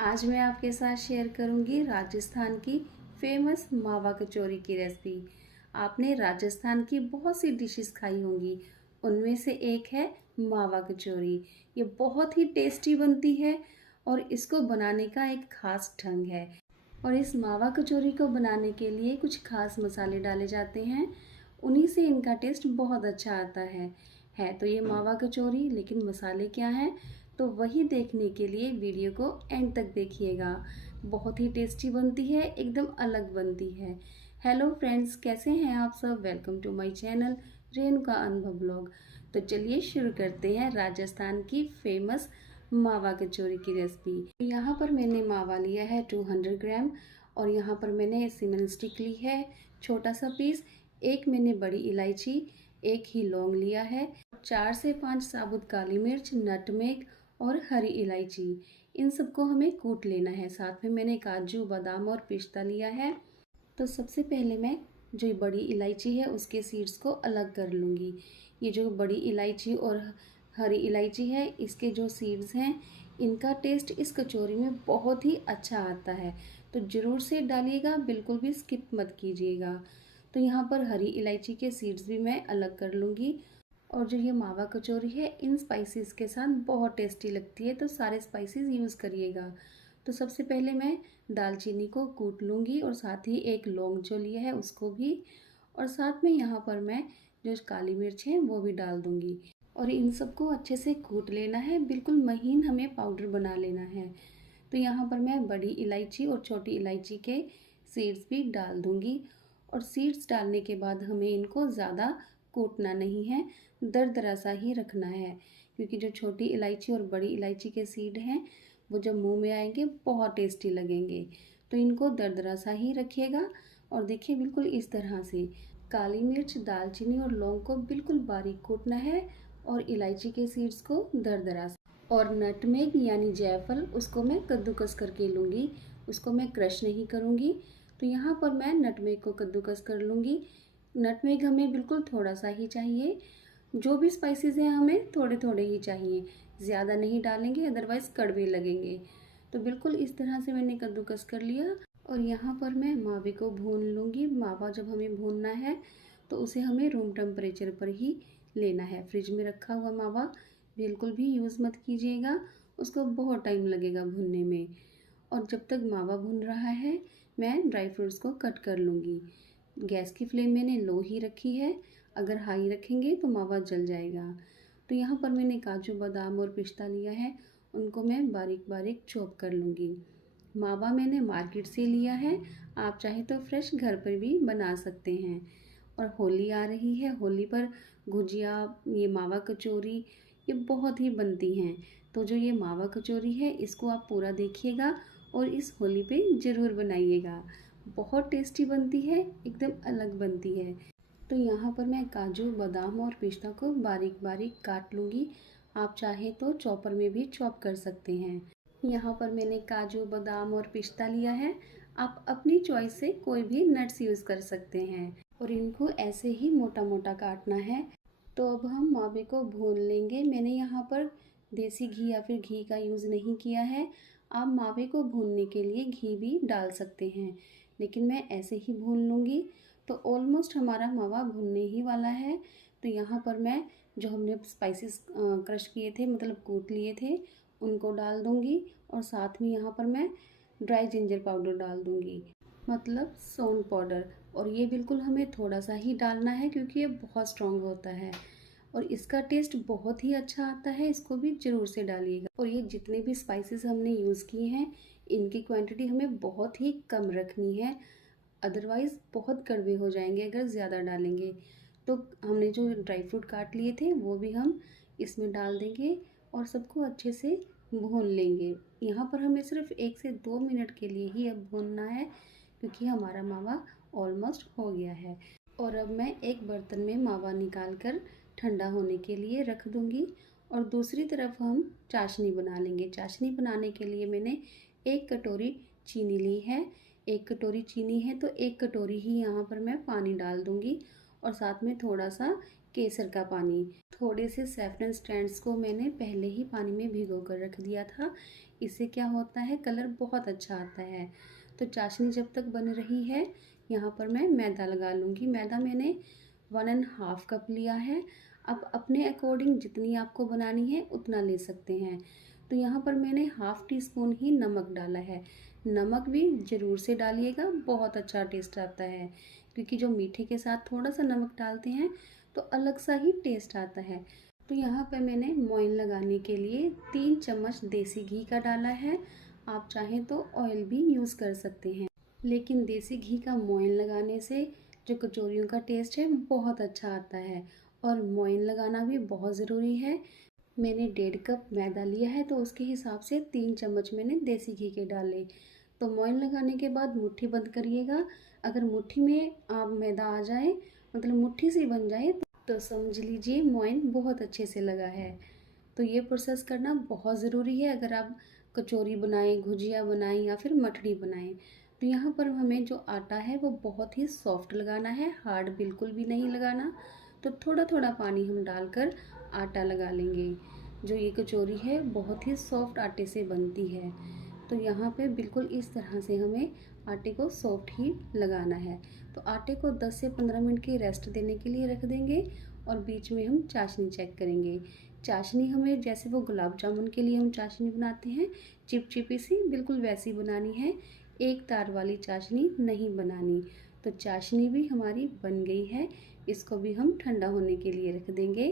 आज मैं आपके साथ शेयर करूंगी राजस्थान की फेमस मावा कचौरी की रेसिपी। आपने राजस्थान की बहुत सी डिशेस खाई होंगी, उनमें से एक है मावा कचौरी। ये बहुत ही टेस्टी बनती है और इसको बनाने का एक खास ढंग है। और इस मावा कचौरी को बनाने के लिए कुछ खास मसाले डाले जाते हैं, उन्हीं से इनका टेस्ट बहुत अच्छा आता है तो ये मावा कचौरी, लेकिन मसाले क्या हैं तो वही देखने के लिए वीडियो को एंड तक देखिएगा। बहुत ही टेस्टी बनती है, एकदम अलग बनती है। हेलो फ्रेंड्स, कैसे हैं आप सब? Welcome to my channel Renuka Anubhav blog. तो चलिए शुरू करते हैं राजस्थान की फेमस मावा कचौरी की रेसिपी। यहाँ पर मैंने मावा लिया है 200 ग्राम, और यहाँ पर मैंने सिमन स्टिक ली है छोटा सा पीस, एक मैंने बड़ी इलायची, एक ही लौंग लिया है, 4 से 5 साबुत काली मिर्च, नटमेग और हरी इलायची। इन सबको हमें कूट लेना है। साथ में मैंने काजू, बादाम और पिस्ता लिया है। तो सबसे पहले मैं जो ये बड़ी इलायची है उसके सीड्स को अलग कर लूँगी। ये जो बड़ी इलायची और हरी इलायची है, इसके जो सीड्स हैं, इनका टेस्ट इस कचौरी में बहुत ही अच्छा आता है, तो ज़रूर से डालिएगा, बिल्कुल भी स्किप मत कीजिएगा। तो यहाँ पर हरी इलायची के सीड्स भी मैं अलग कर लूँगी। और जो ये मावा कचौरी है इन स्पाइसेस के साथ बहुत टेस्टी लगती है, तो सारे स्पाइसेस यूज़ करिएगा। तो सबसे पहले मैं दालचीनी को कूट लूँगी और साथ ही एक लौंग जो लिया है उसको भी, और साथ में यहाँ पर मैं जो काली मिर्च है वो भी डाल दूँगी। और इन सबको अच्छे से कूट लेना है, बिल्कुल महीन हमें पाउडर बना लेना है। तो यहाँ पर मैं बड़ी इलायची और छोटी इलायची के सीड्स भी डाल दूँगी। और सीड्स डालने के बाद हमें इनको ज़्यादा कूटना नहीं है, दरदरा सा ही रखना है, क्योंकि जो छोटी इलायची और बड़ी इलायची के सीड हैं वो जब मुंह में आएंगे बहुत टेस्टी लगेंगे। तो इनको दरदरा सा ही रखिएगा। और देखिए बिल्कुल इस तरह से काली मिर्च, दालचीनी और लौंग को बिल्कुल बारीक कूटना है, और इलायची के सीड्स को दरदरा सा। और नटमेग यानी जायफल, उसको मैं कद्दूकस करके लूँगी, उसको मैं क्रश नहीं करूँगी। तो यहाँ पर मैं नटमेग को कद्दूकस कर लूँगी। नटमेग हमें बिल्कुल थोड़ा सा ही चाहिए, जो भी स्पाइसेस हैं हमें थोड़े थोड़े ही चाहिए, ज़्यादा नहीं डालेंगे अदरवाइज़ कड़वे लगेंगे। तो बिल्कुल इस तरह से मैंने कद्दूकस कर लिया। और यहाँ पर मैं मावे को भून लूँगी। मावा जब हमें भूनना है तो उसे हमें रूम टेम्परेचर पर ही लेना है। फ्रिज में रखा हुआ मावा बिल्कुल भी यूज़ मत कीजिएगा, उसको बहुत टाइम लगेगा भूनने में। और जब तक मावा भून रहा है मैं ड्राई फ्रूट्स को कट कर लूँगी। गैस की फ्लेम मैंने लो ही रखी है, अगर हाई रखेंगे तो मावा जल जाएगा। तो यहाँ पर मैंने काजू, बादाम और पिस्ता लिया है, उनको मैं बारीक बारीक चॉप कर लूँगी। मावा मैंने मार्केट से लिया है, आप चाहे तो फ्रेश घर पर भी बना सकते हैं। और होली आ रही है, होली पर गुजिया, ये मावा कचौरी, ये बहुत ही बनती हैं। तो जो ये मावा कचौरी है इसको आप पूरा देखिएगा और इस होली पे ज़रूर बनाइएगा। बहुत टेस्टी बनती है, एकदम अलग बनती है। तो यहाँ पर मैं काजू, बादाम और पिस्ता को बारीक बारीक काट लूँगी। आप चाहे तो चॉपर में भी चॉप कर सकते हैं। यहाँ पर मैंने काजू, बादाम और पिस्ता लिया है, आप अपनी चॉइस से कोई भी नट्स यूज़ कर सकते हैं। और इनको ऐसे ही मोटा मोटा काटना है। तो अब हम मावे को भून लेंगे। मैंने यहाँ पर देसी घी या फिर घी का यूज़ नहीं किया है। आप मावे को भूनने के लिए घी भी डाल सकते हैं, लेकिन मैं ऐसे ही भून लूँगी। तो ऑलमोस्ट हमारा मावा भुनने ही वाला है। तो यहाँ पर मैं जो हमने स्पाइसेस क्रश किए थे, मतलब कूट लिए थे, उनको डाल दूँगी। और साथ में यहाँ पर मैं ड्राई जिंजर पाउडर डाल दूँगी, मतलब सौंठ पाउडर। और ये बिल्कुल हमें थोड़ा सा ही डालना है, क्योंकि ये बहुत स्ट्रॉन्ग होता है और इसका टेस्ट बहुत ही अच्छा आता है, इसको भी ज़रूर से डालिएगा। और ये जितने भी स्पाइसेस हमने यूज़ किए हैं, इनकी क्वांटिटी हमें बहुत ही कम रखनी है, अदरवाइज़ बहुत कड़वे हो जाएंगे अगर ज़्यादा डालेंगे। तो हमने जो ड्राई फ्रूट काट लिए थे वो भी हम इसमें डाल देंगे और सबको अच्छे से भून लेंगे। यहाँ पर हमें सिर्फ 1 से 2 मिनट के लिए ही अब भूनना है, क्योंकि हमारा मावा ऑलमोस्ट हो गया है। और अब मैं एक बर्तन में मावा निकाल कर ठंडा होने के लिए रख दूँगी। और दूसरी तरफ हम चाशनी बना लेंगे। चाशनी बनाने के लिए मैंने 1 कटोरी चीनी ली है। 1 कटोरी चीनी है तो 1 कटोरी ही यहाँ पर मैं पानी डाल दूँगी, और साथ में थोड़ा सा केसर का पानी। थोड़े से सैफरन स्टैंड्स को मैंने पहले ही पानी में भिगो कर रख दिया था। इससे क्या होता है, कलर बहुत अच्छा आता है। तो चाशनी जब तक बन रही है, यहाँ पर मैं मैदा लगा लूँगी। मैदा मैंने 1.5 कप लिया है। अब अपने अकॉर्डिंग जितनी आपको बनानी है उतना ले सकते हैं। तो यहाँ पर मैंने 1/2 टीस्पून ही नमक डाला है। नमक भी ज़रूर से डालिएगा, बहुत अच्छा टेस्ट आता है, क्योंकि जो मीठे के साथ थोड़ा सा नमक डालते हैं तो अलग सा ही टेस्ट आता है। तो यहाँ पे मैंने मोइन लगाने के लिए 3 चम्मच देसी घी का डाला है। आप चाहें तो ऑयल भी यूज़ कर सकते हैं, लेकिन देसी घी का मोइन लगाने से जो कचौरियों का टेस्ट है बहुत अच्छा आता है। और मोइन लगाना भी बहुत ज़रूरी है। मैंने 1.5 कप मैदा लिया है, तो उसके हिसाब से 3 चम्मच मैंने देसी घी के डाले। तो मोइन लगाने के बाद मुट्ठी बंद करिएगा। अगर मुट्ठी में आप मैदा आ जाए, मतलब मुट्ठी से बन जाए, तो समझ लीजिए मोइन बहुत अच्छे से लगा है। तो ये प्रोसेस करना बहुत ज़रूरी है अगर आप कचौरी बनाएं, गुजिया बनाएं या फिर मठड़ी बनाएं। तो यहाँ पर हमें जो आटा है वो बहुत ही सॉफ्ट लगाना है, हार्ड बिल्कुल भी नहीं लगाना। तो थोड़ा थोड़ा पानी हम डालकर आटा लगा लेंगे। जो ये कचौरी है बहुत ही सॉफ्ट आटे से बनती है। तो यहाँ पे बिल्कुल इस तरह से हमें आटे को सॉफ्ट ही लगाना है। तो आटे को 10 से 15 मिनट की रेस्ट देने के लिए रख देंगे और बीच में हम चाशनी चेक करेंगे। चाशनी हमें जैसे वो गुलाब जामुन के लिए हम चाशनी बनाते हैं, चिपचिपी सी, बिल्कुल वैसी बनानी है। एक तार वाली चाशनी नहीं बनानी। तो चाशनी भी हमारी बन गई है। इसको भी हम ठंडा होने के लिए रख देंगे।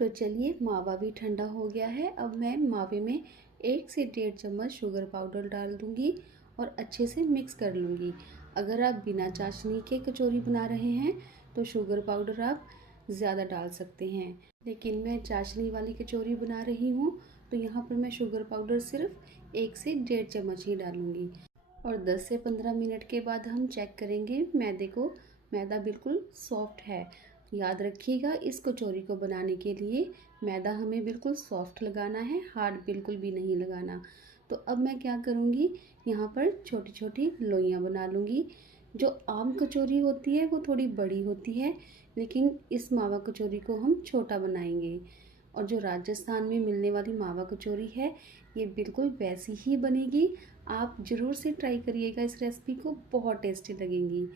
तो चलिए, मावा भी ठंडा हो गया है। अब मैं मावे में 1 से 1.5 चम्मच शुगर पाउडर डाल दूँगी और अच्छे से मिक्स कर लूँगी। अगर आप बिना चाशनी के कचौरी बना रहे हैं तो शुगर पाउडर आप ज़्यादा डाल सकते हैं, लेकिन मैं चाशनी वाली कचौरी बना रही हूँ तो यहाँ पर मैं शुगर पाउडर सिर्फ 1 से 1.5 चम्मच ही डालूँगी। और 10 से 15 मिनट के बाद हम चेक करेंगे मैदे को। मैदा बिल्कुल सॉफ्ट है। याद रखिएगा, इस कचौरी को बनाने के लिए मैदा हमें बिल्कुल सॉफ्ट लगाना है, हार्ड बिल्कुल भी नहीं लगाना। तो अब मैं क्या करूँगी, यहाँ पर छोटी छोटी लोइयाँ बना लूँगी। जो आम कचौरी होती है वो थोड़ी बड़ी होती है, लेकिन इस मावा कचौरी को हम छोटा बनाएंगे। और जो राजस्थान में मिलने वाली मावा कचौरी है, ये बिल्कुल वैसी ही बनेगी। आप ज़रूर से ट्राई करिएगा इस रेसिपी को, बहुत टेस्टी लगेंगी।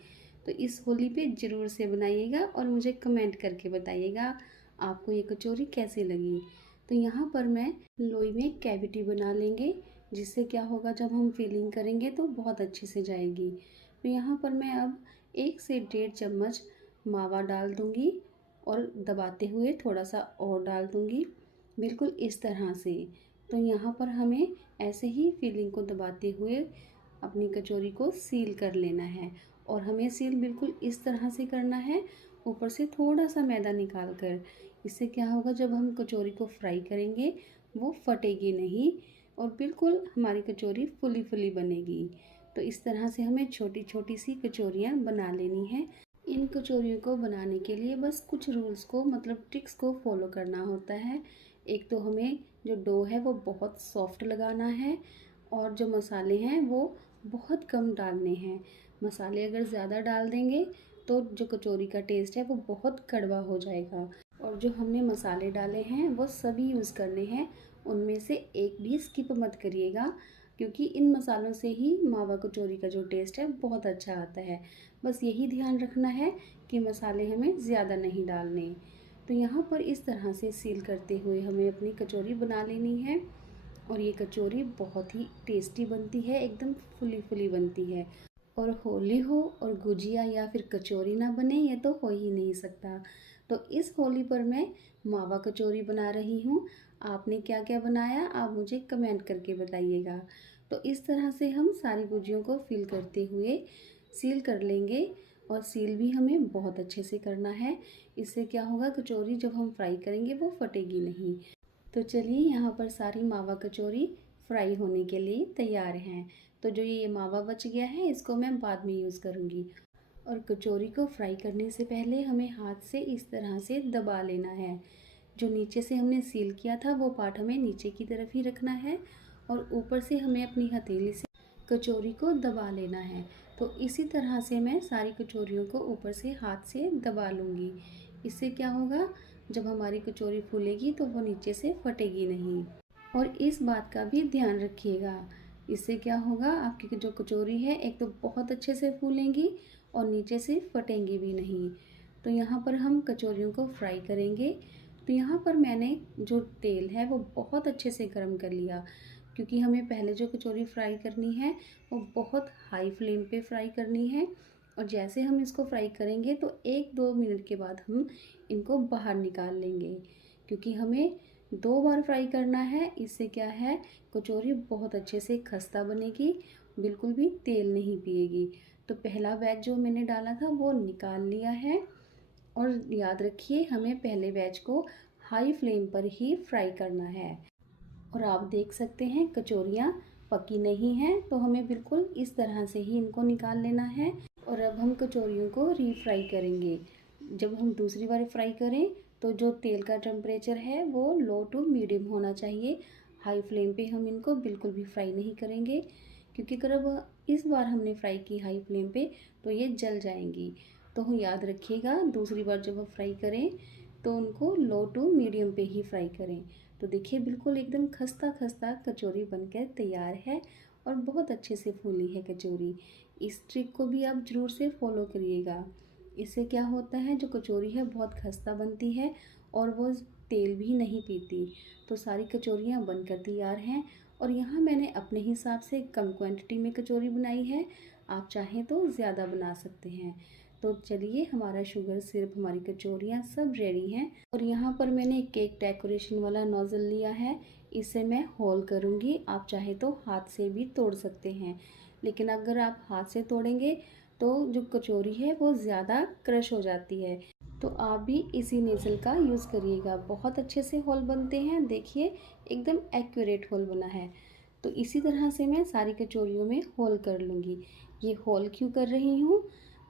तो इस होली पे ज़रूर से बनाइएगा और मुझे कमेंट करके बताइएगा आपको ये कचौरी कैसी लगी। तो यहाँ पर मैं लोई में कैविटी बना लेंगे, जिससे क्या होगा, जब हम फिलिंग करेंगे तो बहुत अच्छे से जाएगी। तो यहाँ पर मैं अब 1 से 1.5 चम्मच मावा डाल दूँगी और दबाते हुए थोड़ा सा और डाल दूँगी, बिल्कुल इस तरह से। तो यहाँ पर हमें ऐसे ही फिलिंग को दबाते हुए अपनी कचौरी को सील कर लेना है। और हमें सील बिल्कुल इस तरह से करना है, ऊपर से थोड़ा सा मैदा निकाल कर। इससे क्या होगा, जब हम कचौरी को फ्राई करेंगे वो फटेगी नहीं और बिल्कुल हमारी कचौरी फुली फुली बनेगी। तो इस तरह से हमें छोटी छोटी सी कचौरियाँ बना लेनी है। इन कचौरियों को बनाने के लिए बस कुछ रूल्स को, मतलब ट्रिक्स को फॉलो करना होता है। एक तो हमें जो डो है वो बहुत सॉफ्ट लगाना है, और जो मसाले हैं वो बहुत कम डालने हैं। मसाले अगर ज़्यादा डाल देंगे तो जो कचौरी का टेस्ट है वो बहुत कड़वा हो जाएगा। और जो हमने मसाले डाले हैं वो सभी यूज़ करने हैं, उनमें से एक भी स्किप मत करिएगा, क्योंकि इन मसालों से ही मावा कचौरी का जो टेस्ट है बहुत अच्छा आता है। बस यही ध्यान रखना है कि मसाले हमें ज़्यादा नहीं डालने। तो यहाँ पर इस तरह से सील करते हुए हमें अपनी कचौरी बना लेनी है। और ये कचौरी बहुत ही टेस्टी बनती है, एकदम फुली फुली बनती है। और होली हो और गुजिया या फिर कचौरी ना बने, ये तो हो ही नहीं सकता। तो इस होली पर मैं मावा कचौरी बना रही हूँ। आपने क्या क्या बनाया आप मुझे कमेंट करके बताइएगा। तो इस तरह से हम सारी गुजियों को फिल करते हुए सील कर लेंगे। और सील भी हमें बहुत अच्छे से करना है। इससे क्या होगा, कचौरी जब हम फ्राई करेंगे वो फटेगी नहीं। तो चलिए, यहाँ पर सारी मावा कचौरी फ्राई होने के लिए तैयार हैं। तो जो ये मावा बच गया है इसको मैं बाद में यूज़ करूँगी। और कचौरी को फ्राई करने से पहले हमें हाथ से इस तरह से दबा लेना है। जो नीचे से हमने सील किया था वो पार्ट हमें नीचे की तरफ ही रखना है, और ऊपर से हमें अपनी हथेली से कचौरी को दबा लेना है। तो इसी तरह से मैं सारी कचौरियों को ऊपर से हाथ से दबा लूँगी। इससे क्या होगा, जब हमारी कचौरी फूलेगी तो वो नीचे से फटेगी नहीं। और इस बात का भी ध्यान रखिएगा, इससे क्या होगा, आपकी जो कचौरी है एक तो बहुत अच्छे से फूलेंगी और नीचे से फटेंगी भी नहीं। तो यहाँ पर हम कचौरियों को फ्राई करेंगे। तो यहाँ पर मैंने जो तेल है वो बहुत अच्छे से गर्म कर लिया, क्योंकि हमें पहले जो कचौरी फ्राई करनी है वो बहुत हाई फ्लेम पे फ्राई करनी है। और जैसे हम इसको फ्राई करेंगे तो 1-2 मिनट के बाद हम इनको बाहर निकाल लेंगे, क्योंकि हमें 2 बार फ्राई करना है। इससे क्या है, कचौरी बहुत अच्छे से खस्ता बनेगी, बिल्कुल भी तेल नहीं पिएगी। तो पहला बैच जो मैंने डाला था वो निकाल लिया है। और याद रखिए, हमें पहले बैच को हाई फ्लेम पर ही फ्राई करना है। और आप देख सकते हैं कचौरियाँ पकी नहीं हैं, तो हमें बिल्कुल इस तरह से ही इनको निकाल लेना है। और अब हम कचौरियों को रीफ्राई करेंगे। जब हम दूसरी बार फ्राई करें तो जो तेल का टेम्परेचर है वो लो टू मीडियम होना चाहिए। हाई फ्लेम पे हम इनको बिल्कुल भी फ्राई नहीं करेंगे, क्योंकि अगर अब इस बार हमने फ्राई की हाई फ्लेम पे तो ये जल जाएंगी। तो याद रखिएगा, दूसरी बार जब आप फ्राई करें तो उनको लो टू मीडियम पे ही फ्राई करें। तो देखिए, बिल्कुल एकदम खस्ता खस्ता कचौरी बनकर तैयार है और बहुत अच्छे से फूली है कचौरी। इस ट्रिक को भी आप ज़रूर से फॉलो करिएगा। इससे क्या होता है, जो कचौरी है बहुत खस्ता बनती है और वो तेल भी नहीं पीती। तो सारी कचौरियाँ बनकर तैयार हैं। और यहाँ मैंने अपने हिसाब से कम क्वांटिटी में कचौरी बनाई है, आप चाहें तो ज़्यादा बना सकते हैं। तो चलिए, हमारा शुगर सिरप, हमारी कचौरियाँ सब रेडी हैं। और यहाँ पर मैंने केक डेकोरेशन वाला नोज़ल लिया है, इसे मैं होल करूँगी। आप चाहे तो हाथ से भी तोड़ सकते हैं, लेकिन अगर आप हाथ से तोड़ेंगे तो जो कचौरी है वो ज़्यादा क्रश हो जाती है। तो आप भी इसी नेज़ल का यूज़ करिएगा, बहुत अच्छे से होल बनते हैं। देखिए, एकदम एक्यूरेट होल बना है। तो इसी तरह से मैं सारी कचौरियों में होल कर लूँगी। ये होल क्यों कर रही हूँ,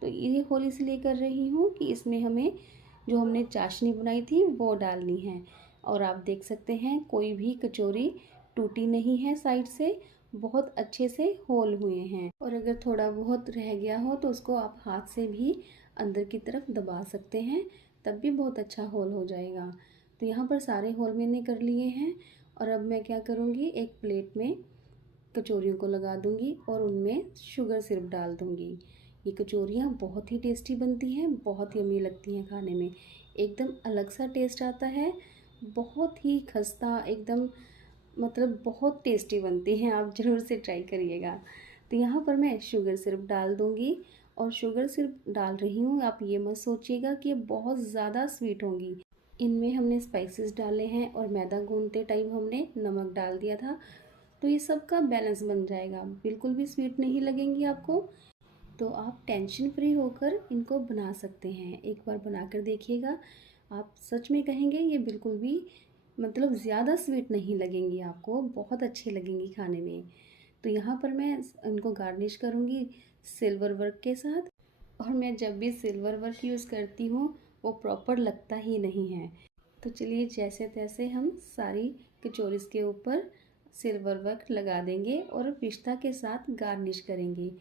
तो ये होल इसलिए कर रही हूँ कि इसमें हमें जो हमने चाशनी बनाई थी वो डालनी है। और आप देख सकते हैं, कोई भी कचौरी टूटी नहीं है, साइड से बहुत अच्छे से होल हुए हैं। और अगर थोड़ा बहुत रह गया हो तो उसको आप हाथ से भी अंदर की तरफ दबा सकते हैं, तब भी बहुत अच्छा होल हो जाएगा। तो यहाँ पर सारे होल मैंने कर लिए हैं। और अब मैं क्या करूँगी, एक प्लेट में कचौरियों को लगा दूँगी और उनमें शुगर सिरप डाल दूँगी। ये कचौरियाँ बहुत ही टेस्टी बनती हैं, बहुत यम्मी लगती हैं खाने में, एकदम अलग सा टेस्ट आता है, बहुत ही खस्ता, एकदम मतलब बहुत टेस्टी बनती हैं। आप ज़रूर से ट्राई करिएगा। तो यहाँ पर मैं शुगर सिरप डाल दूँगी। और शुगर सिरप डाल रही हूँ, आप ये मत सोचिएगा कि ये बहुत ज़्यादा स्वीट होंगी। इनमें हमने स्पाइसेस डाले हैं और मैदा गूंथते टाइम हमने नमक डाल दिया था, तो ये सब का बैलेंस बन जाएगा, बिल्कुल भी स्वीट नहीं लगेंगी आपको। तो आप टेंशन फ्री होकर इनको बना सकते हैं। एक बार बनाकर देखिएगा, आप सच में कहेंगे ये बिल्कुल भी मतलब ज़्यादा स्वीट नहीं लगेंगी आपको, बहुत अच्छी लगेंगी खाने में। तो यहाँ पर मैं इनको गार्निश करूँगी सिल्वर वर्क के साथ। और मैं जब भी सिल्वर वर्क यूज़ करती हूँ वो प्रॉपर लगता ही नहीं है। तो चलिए, जैसे तैसे हम सारी कचौरीज़ के ऊपर सिल्वर वर्क लगा देंगे और पिस्ता के साथ गार्निश करेंगे।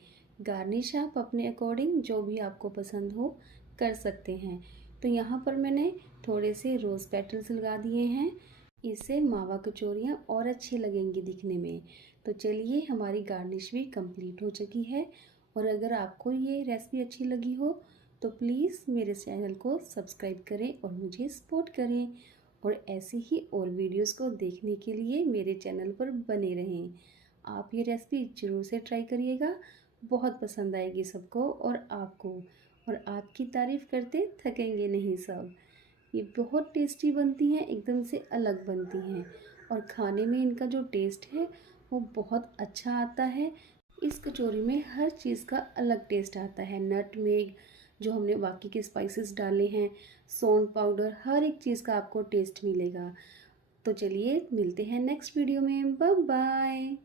गार्निश आप अपने अकॉर्डिंग जो भी आपको पसंद हो कर सकते हैं। तो यहाँ पर मैंने थोड़े से रोज़ पेटल्स लगा दिए हैं, इससे मावा कचौरियाँ और अच्छी लगेंगी दिखने में। तो चलिए, हमारी गार्निश भी कंप्लीट हो चुकी है। और अगर आपको ये रेसिपी अच्छी लगी हो तो प्लीज़ मेरे चैनल को सब्सक्राइब करें और मुझे सपोर्ट करें। और ऐसी ही और वीडियोस को देखने के लिए मेरे चैनल पर बने रहें। आप ये रेसिपी ज़रूर से ट्राई करिएगा, बहुत पसंद आएगी सबको और आपको। और आपकी तारीफ़ करते थकेंगे नहीं सब। ये बहुत टेस्टी बनती हैं, एकदम से अलग बनती हैं। और खाने में इनका जो टेस्ट है वो बहुत अच्छा आता है। इस कचौरी में हर चीज़ का अलग टेस्ट आता है। नटमेग, जो हमने बाकी के स्पाइसेस डाले हैं, सौंठ पाउडर, हर एक चीज़ का आपको टेस्ट मिलेगा। तो चलिए, मिलते हैं नेक्स्ट वीडियो में। Bye bye.